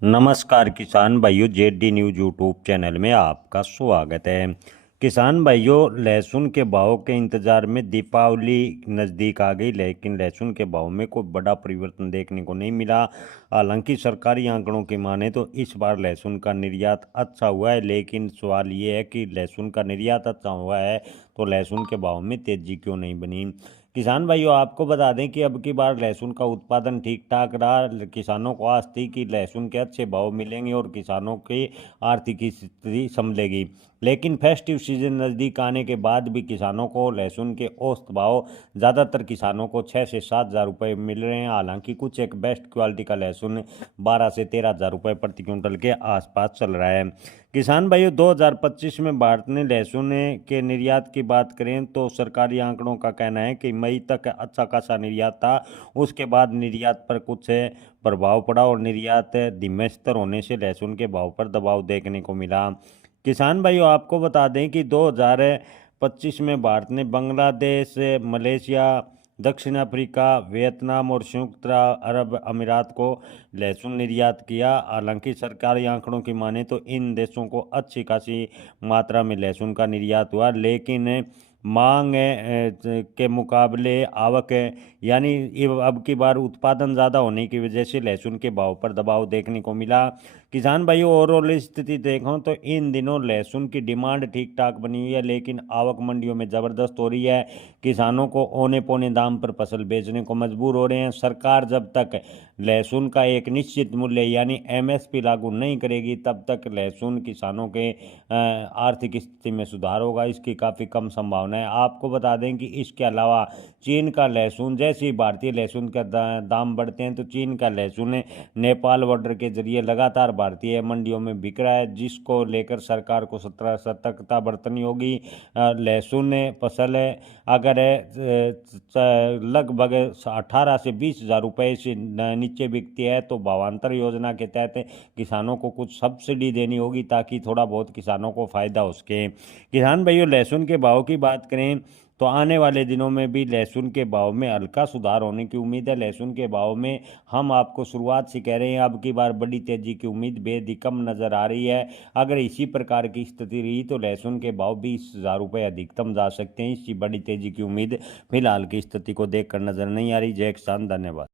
नमस्कार किसान भाइयों, जेडी न्यूज यूट्यूब चैनल में आपका स्वागत है। किसान भाइयों, लहसुन के भाव के इंतजार में दीपावली नज़दीक आ गई, लेकिन लहसुन के भाव में कोई बड़ा परिवर्तन देखने को नहीं मिला। हालांकि सरकारी आंकड़ों की माने तो इस बार लहसुन का निर्यात अच्छा हुआ है, लेकिन सवाल ये है कि लहसुन का निर्यात अच्छा हुआ है तो लहसुन के भाव में तेजी क्यों नहीं बनी। किसान भाइयों, आपको बता दें कि अब की बार लहसुन का उत्पादन ठीक ठाक रहा। किसानों को आस थी कि लहसुन के अच्छे भाव मिलेंगे और किसानों की आर्थिक स्थिति संभलेगी, लेकिन फेस्टिव सीजन नज़दीक आने के बाद भी किसानों को लहसुन के औसत भाव ज़्यादातर किसानों को 6 से 7 हज़ार रुपये मिल रहे हैं। हालांकि कुछ एक बेस्ट क्वालिटी का लहसुन 12 से 13 हज़ार रुपये प्रति क्विंटल के आसपास चल रहा है। किसान भाइयों, 2025 में भारत ने लहसुन के निर्यात की बात करें तो सरकारी आंकड़ों का कहना है कि मई तक अच्छा खासा निर्यात था। उसके बाद निर्यात पर कुछ प्रभाव पड़ा और निर्यात धीमे स्तर होने से लहसुन के भाव पर दबाव देखने को मिला। किसान भाइयों, आपको बता दें कि 2025 में भारत ने बांग्लादेश, मलेशिया, दक्षिण अफ्रीका, वियतनाम और संयुक्त अरब अमीरात को लहसुन निर्यात किया। हालांकि सरकारी आंकड़ों की माने तो इन देशों को अच्छी खासी मात्रा में लहसुन का निर्यात हुआ, लेकिन मांग के मुकाबले आवक यानी अब की बार उत्पादन ज़्यादा होने की वजह से लहसुन के भाव पर दबाव देखने को मिला। किसान भाइयों, ओवरऑल स्थिति देखो तो इन दिनों लहसुन की डिमांड ठीक ठाक बनी हुई है, लेकिन आवक मंडियों में ज़बरदस्त हो रही है। किसानों को औने पौने दाम पर फसल बेचने को मजबूर हो रहे हैं। सरकार जब तक लहसुन का एक निश्चित मूल्य यानी एमएसपी लागू नहीं करेगी, तब तक लहसुन किसानों के आर्थिक स्थिति में सुधार होगा, इसकी काफ़ी कम संभावना है। आपको बता दें कि इसके अलावा चीन का लहसुन, जैसे ही भारतीय लहसुन का दाम बढ़ते हैं तो चीन का लहसुन नेपाल बॉर्डर के जरिए लगातार भारतीय मंडियों में बिक रहा है, जिसको लेकर सरकार को सतर्कता बरतनी होगी। लहसुन फसल अगर लगभग 18 से 20 हज़ार रुपये से नीचे बिकती है तो भावांतर योजना के तहत किसानों को कुछ सब्सिडी देनी होगी, ताकि थोड़ा बहुत किसानों को फायदा हो सके। किसान भाइयों, लहसुन के भाव की बात करें तो आने वाले दिनों में भी लहसुन के भाव में हल्का सुधार होने की उम्मीद है। लहसुन के भाव में हम आपको शुरुआत से कह रहे हैं, अब की बार बड़ी तेजी की उम्मीद बेहद ही कम नज़र आ रही है। अगर इसी प्रकार की स्थिति रही तो लहसुन के भाव 20 हज़ार रुपये अधिकतम जा सकते हैं। इसी बड़ी तेजी की उम्मीद फिलहाल की स्थिति को देखकर नजर नहीं आ रही। जय किसान, धन्यवाद।